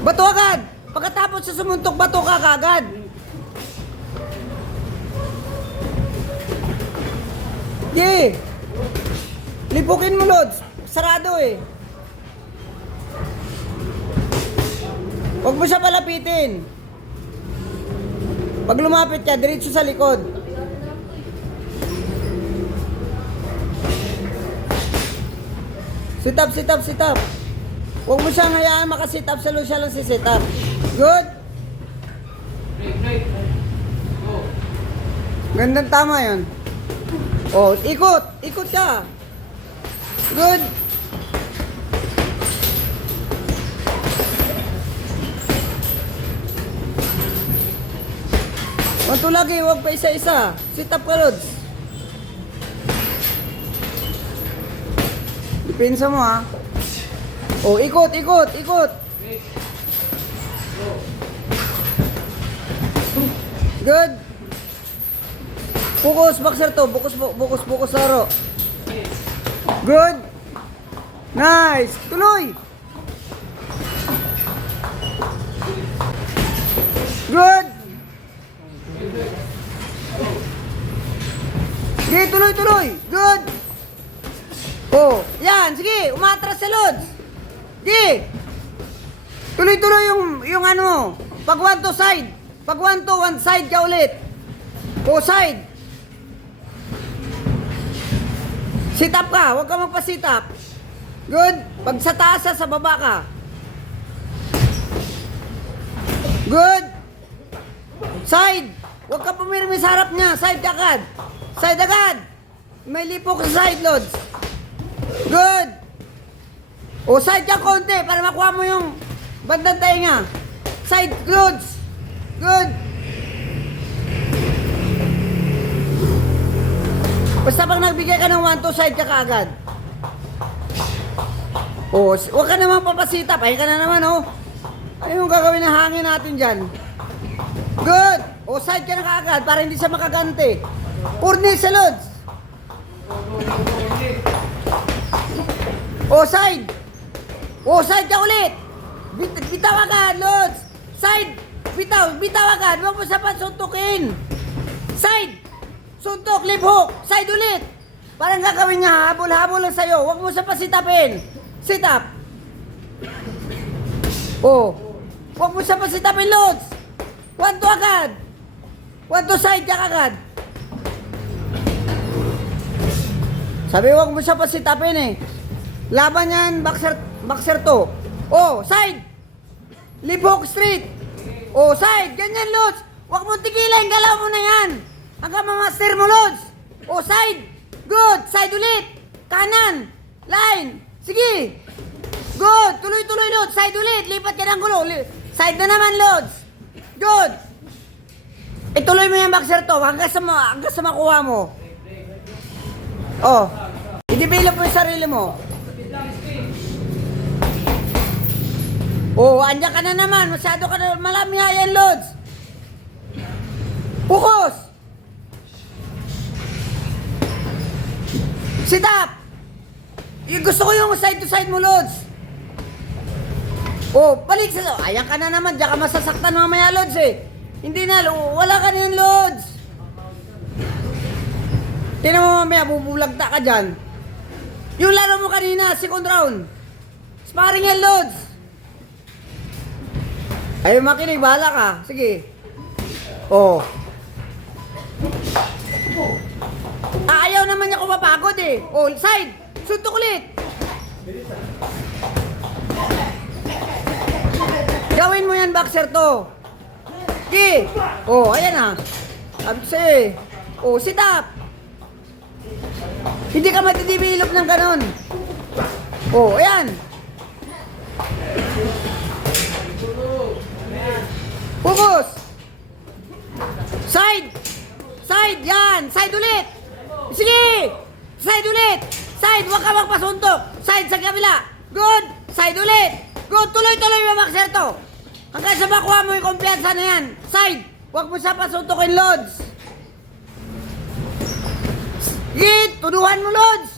Bato agad! Pagkatapos sa sumuntok, bato ka kagad. Di! Lipukin mo, Lods. Sarado eh. Huwag mo siya palapitin. Pag lumapit ka, diretso sa likod. Sit up, sit up, sit up. Huwag mo siyang hayaan makasit up sa siya lang si sit up. Good. Gandang tama yun. Oh, ikot. Ikot ka. Good. Wanto lagi, huwag pa isa-isa. Sit up ka, Lods. Depensa mo, ha. Oh, ikot, ikot, ikot. Good. Bukus, boxer to. Bukus, laro. Good. Nice. Tuloy. Good. Sige, tuloy. Good. Oh, yan. Sige, umatras sa Lods. Sige. Tuloy yung ano mo. Pag one to side. Pag one to one side ka ulit. O side. Sit up ka. Huwag ka magpa-sit up. Good. Pag sa taas sa baba ka. Good. Side. Huwag ka pumirmi sa harap niya. Side agad. Side agad. May lipok sa side, Lods. Good. O side ka konti para makuha mo yung bandang tainga. Side, Lods. Good. Basta pag nagbigay ka ng 1-2 side ka kaagad. O, huwag ka naman papasitap. Ayun ka na naman, oh. Ayun yung gagawin ng hangin natin dyan. Good. O, side ka na kaagad para hindi siya makagante. Purni sa Lods. O, side. O, side ka ulit. Bitaw agad, Lods. Side. Bitaw agad. Huwag mo siya pansuntukin. Side. Suntok, lip hook. Side ulit. Parang gagawin niya, habol-habol lang sa'yo. Huwag mo siya pasitapin. Sit up. O. Huwag mo siya pasitapin, Lods. 1-2 agad. 1-2 side ka agad. Sabi, huwag mo siya pasitapin eh. Laban yan, boxer to. Oh, side. Lip hook straight. Oh, side. Ganyan, Lods. Huwag mo tigilan. Galaw mo na yan. Hanggang mamaster mo, Lods. Oh, side. Good. Side ulit. Kanan. Line. Sige. Good. Tuloy, Lods. Side ulit. Lipat ka ng gulo. Side na naman, Lods. Good. Ituloy mo yung boxer to. Hanggang sa makuha mo. Oh. I-develop mo yung sarili mo. Oh, andyan ka na naman. Masyado ka na malami yan, Lods. Focus. Sit up. Gusto ko yung side to side mo, Lods. Oh, balik sa... Ayan ka na naman. Diyan ka masasaktan mamaya, Lods eh. Hindi na. Wala ka na yan, Lods. Tingnan mo mamaya, bubulagta ka dyan. Yung laro mo kanina, second round. Sparring yan, Lods. Ayaw makinig, bahala ka. Sige. Oh. Ayaw naman niya kung mapagod eh. Oh, side. Suntok ulit. Gawin mo yan, boxer to. Sige. Oh, ayan ah. Sabi ko sa'yo eh. Oh, sit up. Hindi ka matidevelop ng ganon. Oh, ayan. Focus. Side. Side, yan. Side ulit. Sige. Side ulit. Side, huwag ka magpasuntok. Side sa kabila. Good. Side ulit. Good. Tuloy-tuloy yung boxer to. Hanggang sa makuha mo yung kumpiyansa na yan. Side. Huwag mo siya pasuntokin, Lods. Git. Tuduhan mo, Lods.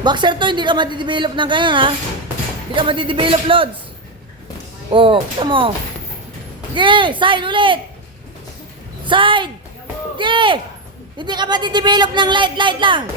Boxer to, hindi ka matidevelop ng ganyan, ha? Hindi ka madidevelop, Lods. Oh, kita mo. Sige, side ulit. Side. Sige. Hindi ka madidevelop ng light lang.